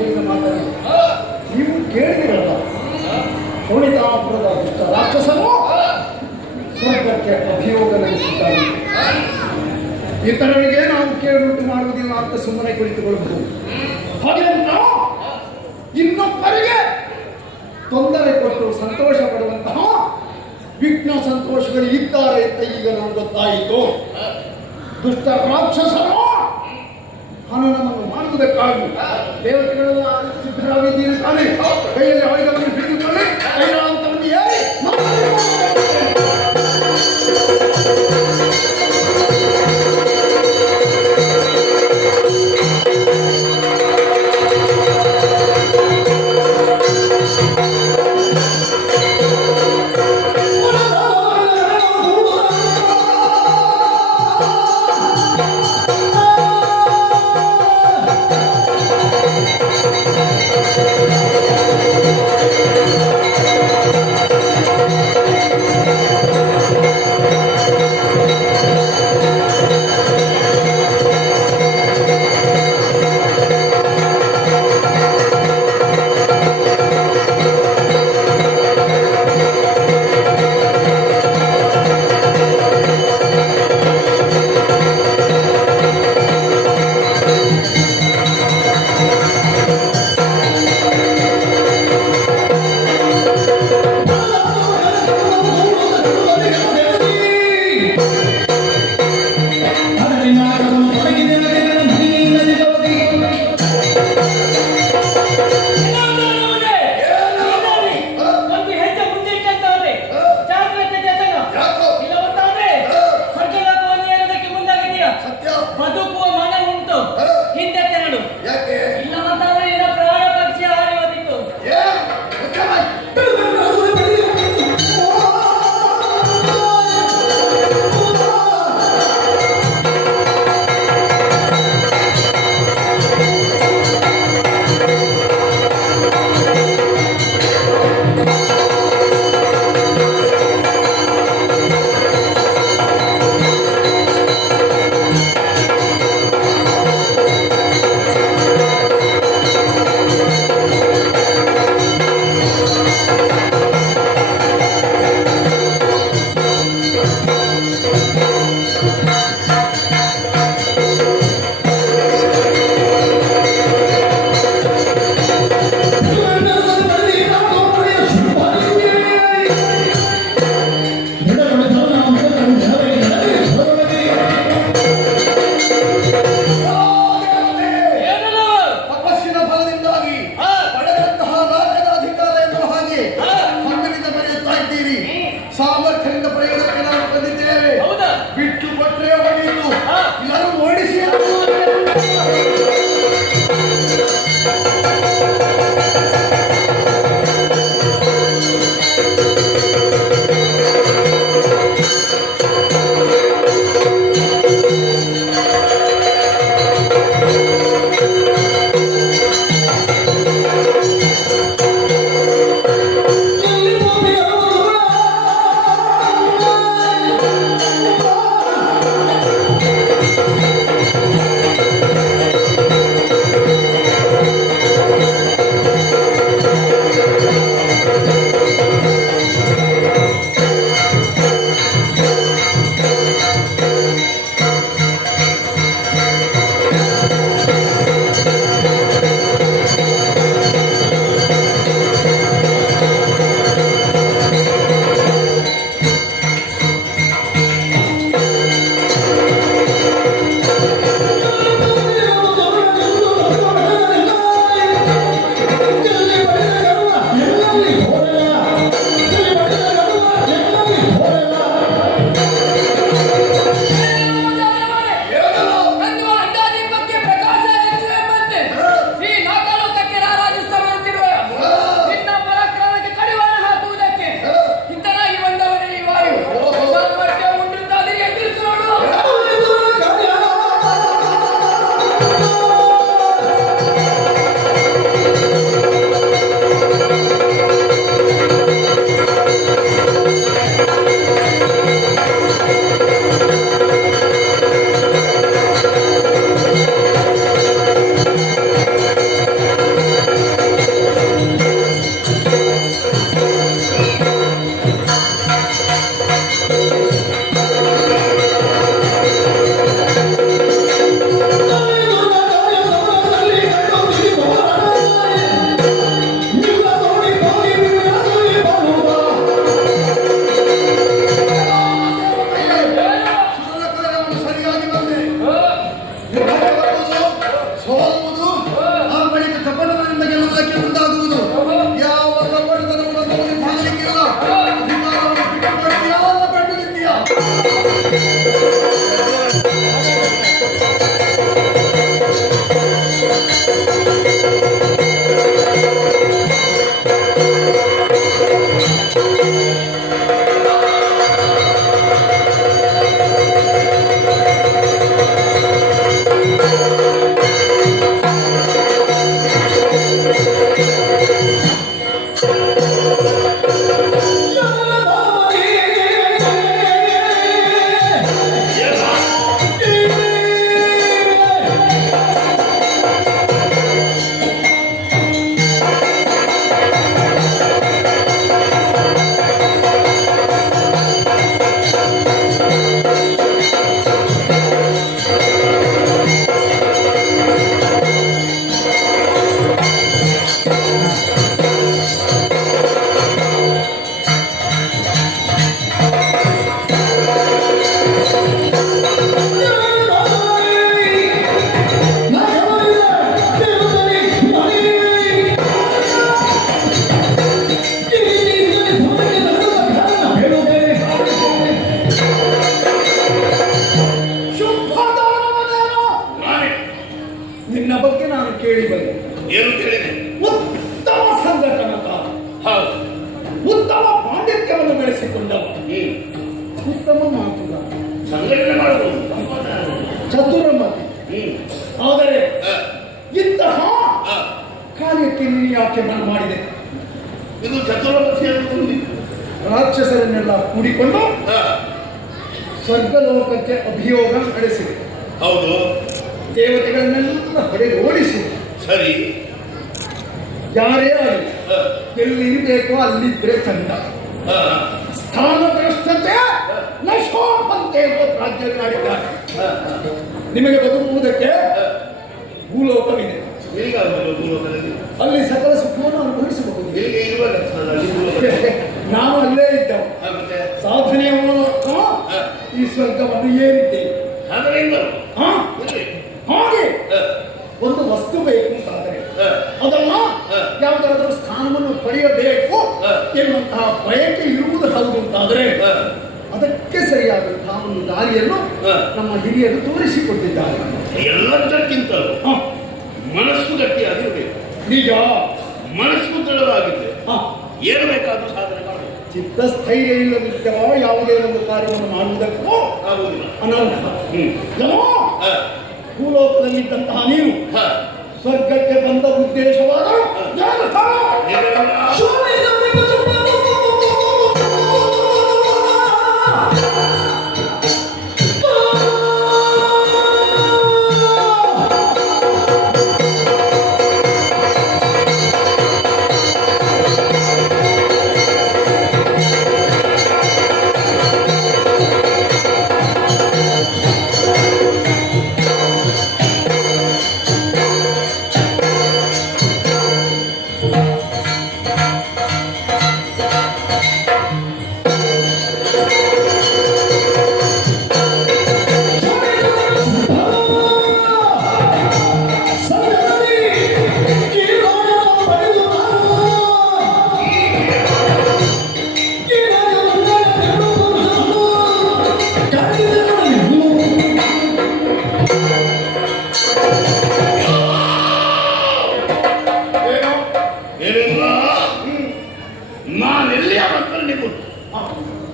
ಭಾಷೆಯನ್ನು ಮಾತಾಡಿ ನೀವು ಕೇಳಿದಿರಲ್ಲ, ಶೋಣಿತಾಪುರದ ದುಷ್ಟ ರಾಕ್ಷಸನು ಸ್ವರ್ಗಕ್ಕೆ ಅಭಿಯೋಗ ನಡೆಸಿದ್ದಾನೆ. ಇತರರಿಗೆ ನಾವು ಕೇಳುಂಟು ಮಾಡುವುದಿಲ್ಲ ಅಂತ ಸುಮ್ಮನೆ ಕುಳಿತುಕೊಳ್ಳಬಹುದು. ಹಾಗೆ ನಾವು ಇನ್ನೊಬ್ಬರಿಗೆ ತೊಂದರೆ ಕೊಟ್ಟು ಸಂತೋಷ ಪಡುವಂತಹ ವಿಘ್ನ ಸಂತೋಷಗಳು ಇದ್ದಾರೆ ಅಂತ ಈಗ ನಮ್ಗೆ ಗೊತ್ತಾಯಿತು. ದುಷ್ಟ ರಾಕ್ಷಸರು ಹನನವನ್ನು ಮಾಡುವುದಕ್ಕಾಗಿ ದೇವತೆಗಳು ಸಿದ್ಧರಾಗಿದ್ದೀರಿ ತಾನೆ. ಕೈಯಲ್ಲಿ ಆಯುಧವನ್ನು ಹಿಡಿದುಕೊಳ್ಳಿ, ಐರಾವತವನ್ನು ಏರಿ ಸೋಲುವುದು ಆ ಬಳಿಕ ಕಪಟದಿಂದ ಗೆಲ್ಲುವುದಕ್ಕೆ ಮುಂದಾಗುವುದು. ಯಾವ ಕಪಟತನವನ್ನು ತೋರಿಸಲಿಕ್ಕಿಲ್ಲ. ಅಧಿಕಾರವನ್ನು ಬಿಟ್ಟು ಮಾಡ್ತೀಯಾ ಅಲ್ಲ ಕಂಡು ನಿಂತೀಯಾ? ನಿನ್ನ ಬಗ್ಗೆ ನಾನು ಕೇಳಿ ಬಂದೆ. ಏನು ಕೇಳಿದೆ? ಉತ್ತಮ ಸಂಘಟನಕ, ಉತ್ತಮ ಪಾಂಡಿತ್ಯವನ್ನು ಬೆಳೆಸಿಕೊಂಡವ, ಉತ್ತಮ ಮಾತುಗ, ಸಂಘಟನೆ ಮಾಡುವುದು ಚತುರಮತಿ. ಆದರೆ ಇಂತಹ ಕಾರ್ಯಕ್ಕೆ ನೀನು ಯಾಕೆ ಮನ ಮಾಡಿದೆ? ಇದು ಚತುರಮತಿ ರಾಕ್ಷಸರನ್ನೆಲ್ಲ ಕೂಡಿಕೊಂಡು ಸ್ವರ್ಗಲೋಕಕ್ಕೆ ಅಭಿಯೋಗ ನಡೆಸಿದೆ. ಹೌದು. ದೇವತೆಗಳನ್ನೆಲ್ಲ ಹೊಡೆದು ಓಡಿಸಿ, ಸರಿ, ಯಾರೇ ಆಗಲಿ ಎಲ್ಲಿ ಇರಬೇಕೋ ಅಲ್ಲಿದ್ರೆ ಚಂದ. ಸ್ಥಾನ ಭ್ರಷ್ಟತೆ ನಶೋಪಂತೆ ರಾಜ್ಯದಲ್ಲಿ ಮಾಡಿದ್ದಾರೆ. ನಿಮಗೆ ಬದುಕುವುದಕ್ಕೆ ಭೂಲೋಕವಿದೆ, ಅಲ್ಲಿ ಸಕಲ ಸುಖವನ್ನು ಅನುಭವಿಸಬಹುದು. ನಾನು ಅಲ್ಲೇ ಇದ್ದವ, ಸಾಧನೆಯ ಮೂಲಕ ಈ ಸ್ವರ್ಗವನ್ನು ಏರಿದ್ದೇನೆ. ಹಾಗೆ ಒಂದು ವಸ್ತು ಬೇಕು ಅಂತಾದರೆ ಅದನ್ನ ಯಾವುದಾದ್ರೂ ಸ್ಥಾನವನ್ನು ಪಡೆಯಬೇಕು ಎನ್ನುವಂತಹ ಬಯಕೆ ಇರುವುದು ಹೌದು ಅಂತಾದರೆ ಅದಕ್ಕೆ ಸರಿಯಾದಂತಹ ಒಂದು ದಾರಿಯನ್ನು ನಮ್ಮ ಹಿರಿಯರು ತೋರಿಸಿಕೊಟ್ಟಿದ್ದಾರೆ. ಎಲ್ಲದಕ್ಕಿಂತಲೂ ಮನಸ್ಸು ಗಟ್ಟಿಯಾಗಿರಬೇಕು. ನಿಜ, ಮನಸ್ಸು ದೃಢವಾಗಿದ್ರೆ ಏನು ಬೇಕಾದ್ರೂ ಸಾಧನೆ ಮಾಡಬೇಕು. ಚಿತ್ತಸ್ಥೈರ್ಯ ಇಲ್ಲದಿದ್ದವ ಯಾವುದೇ ಒಂದು ಕಾರ್ಯವನ್ನು ಮಾಡುವುದಕ್ಕೂ ಆಗುವುದಿಲ್ಲ, ಅನರ್ಹ. ಭೂಲೋಕದಲ್ಲಿದ್ದಂತಹ ನೀನು ಸ್ವರ್ಗಕ್ಕೆ ಬಂದ ಉದ್ದೇಶವಾದ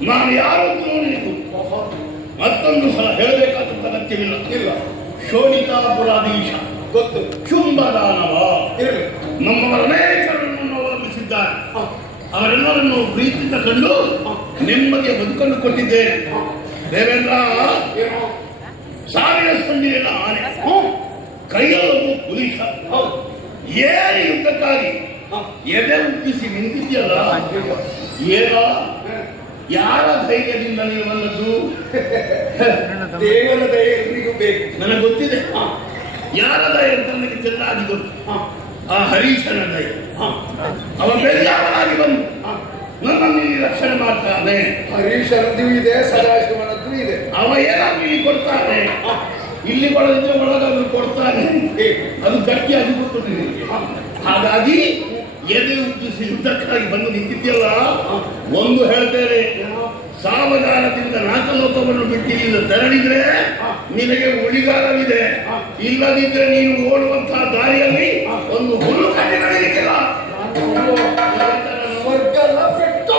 ನಾನು ಯಾರು ಮತ್ತೊಂದು ಸಲ ಹೇಳಬೇಕಾದ ಅಗತ್ಯವಿಲ್ಲ. ಶೋಣಿತಾಪುರಾಧೀಶ ಗೊತ್ತು, ಶುಂಭದಾನವ ನಮ್ಮವರ ಅನೇಕರನ್ನು ಅವಲಂಬಿಸಿದ್ದಾರೆ. ಅವರೆಲ್ಲರನ್ನು ಪ್ರೀತಿಯಿಂದ ಕಂಡು ನೆಮ್ಮದಿಯ ಬದುಕನ್ನು ಕೊಟ್ಟಿದ್ದೇನೆ. ದೇವೇಂದ್ರ, ಸಾವಿರ ಸಂಧಿಯ ಆನೆ, ಕೈಯಲ್ಲೊಂದು ಪುರುಷ, ಏನೇ ಯುದ್ಧಕ್ಕಾಗಿ ಎದೆ ಉಪ್ಪಿಸಿ ನಿಂತಿದ್ಯಲ್ಲ, ಏನ ಯಾರ ಧೈರ್ಯದಿಂದ ನೀವು ಬಂದದ್ದು? ದೇವರ ದಯೆ ಎಲ್ರಿಗೂ ಬೇಕು, ನನಗೆ ಗೊತ್ತಿದೆ. ಯಾರ ದಯ ಅಂತ ನನಗೆ ಚೆನ್ನಾಗಿ ಗೊತ್ತು. ಆ ಹರೀಶನ ದಯ. ಅವ ಬೆಳ್ಳಾಗಿ ಬಂದು ನನ್ನನ್ನು ಇಲ್ಲಿ ರಕ್ಷಣೆ ಮಾಡ್ತಾನೆ. ಹರೀಶನದ್ದು ಇದೆ, ಸದಾಶಿವನದ್ದು ಇದೆ. ಅವ ಏನಾದ್ರು ಇಲ್ಲಿ ಕೊಡ್ತಾನೆ, ಇಲ್ಲಿ ಕೊಡದಿದ್ರೆ ಒಳಗಾದ್ರು ಕೊಡ್ತಾನೆ. ಅದು ಗಟ್ಟಿಯಾಗಿ ಗೊತ್ತದೆ ನಿನಗೆ. ಹಾಗಾಗಿ ಎದೆ ಉದ್ದಿಸಿ ಯುದ್ಧಕ್ಕಾಗಿ ಬಂದು ನಿಂತಿದ್ಯಲ್ಲ, ಒಂದು ಹೇಳ್ತೇನೆ, ಸಾವಧಾನದಿಂದ ನಾಲ್ಕಲೋಕವನ್ನು ಬಿಟ್ಟು ನೀನು ತೆರಳಿದ್ರೆ ನಿನಗೆ ಉಳಿಗಾಲವಿದೆ. ಇಲ್ಲದಿದ್ರೆ ನೀನು ಓಡುವಂತಹ ದಾರಿಯಲ್ಲಿ ಒಂದು ಹುಲ್ಲು ಕಟ್ಟಿ ನಡೆಯಲಿಕ್ಕಿಲ್ಲ. ಸ್ವರ್ಗದ ಪೆಟ್ಟು.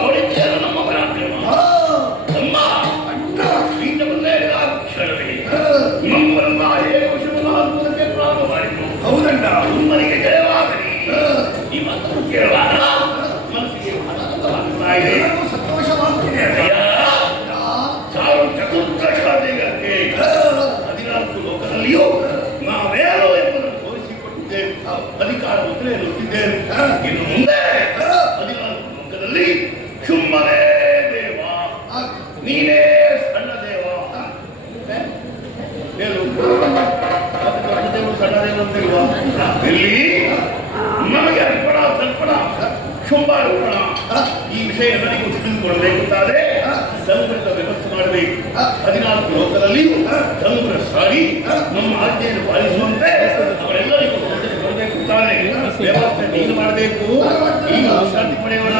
ನೋಡಿದ್ದೇನು ನಮ್ಮ ಪರಾಕ್ರಮ? ನಮ್ಮ ಬೀಜವನ್ನೇ ಕ್ಷಣವೇ ನಮ್ಮನ್ನ ಏಕವಶಕ್ಕೆ ಪ್ರಾರಂಭ ಮಾಡಿತು. ಹೌದಣ್ಣ, ನಿಮ್ಮನಿಗೆ ಜಯವಾಗಲಿ. ಈ ಮಾತನ್ನು ಕೇಳುವಾಗ ಮನಸ್ಸಿಗೆ ಆನಂದವಾಗ್ತಾ ಇದೆ, ಸಂತೋಷವಾಗ್ತಿದೆ. ಸಾವಿರ ಚತುರ್ದಶಾದಿಗಕ್ಕೆ 14 ಲೋಕದಲ್ಲಿಯೂ ನಾವೇನೋ ಎಂಬುದನ್ನು ತೋರಿಸಿಕೊಟ್ಟಿದ್ದೇವೆ. ಅಧಿಕಾರ ಮುದ್ರೆ ಎನ್ನುತ್ತಿದ್ದೇವೆ. ಇನ್ನು ಮುಂದೆ 14 ಲೋಕದಲ್ಲಿ ಶುಂಭನೇ ದೇವ, ನೀನೇ ಸಣ್ಣ ದೇವ. ಹೇಳು, ಮತ್ತೆ ದೊಡ್ಡ ದೇವರು ಸಣ್ಣ ದೇವರು ಅಂತಿಲ್ವಾ? ಇಲ್ಲಿ ನಮಗೆ ಅರ್ಪಣ ತರ್ಪಣ ಶುಂಭ ಅರ್ಪಣ ಈ ವಿಷಯ ನನಗೆ ತಿಳಿದುಕೊಳ್ಳಬೇಕಾದ್ರೆ ಸಂಗ್ರಹದ ವ್ಯವಸ್ಥೆ ಮಾಡಬೇಕು. 14 ಲೋಕದಲ್ಲಿ ಸಂಗ್ರಹ ಸಾರಿ ನಮ್ಮ ಆಜ್ಞೆಯನ್ನು ಪಾಲಿಸುವಂತೆ ಅವರೆಲ್ಲರಿಗೂ ಬರಬೇಕು. ವ್ಯವಸ್ಥೆ ನೀನು ಮಾಡಬೇಕು. ಈಗ ವಿಶ್ರಾಂತಿ ಪಡೆಯೋಣ.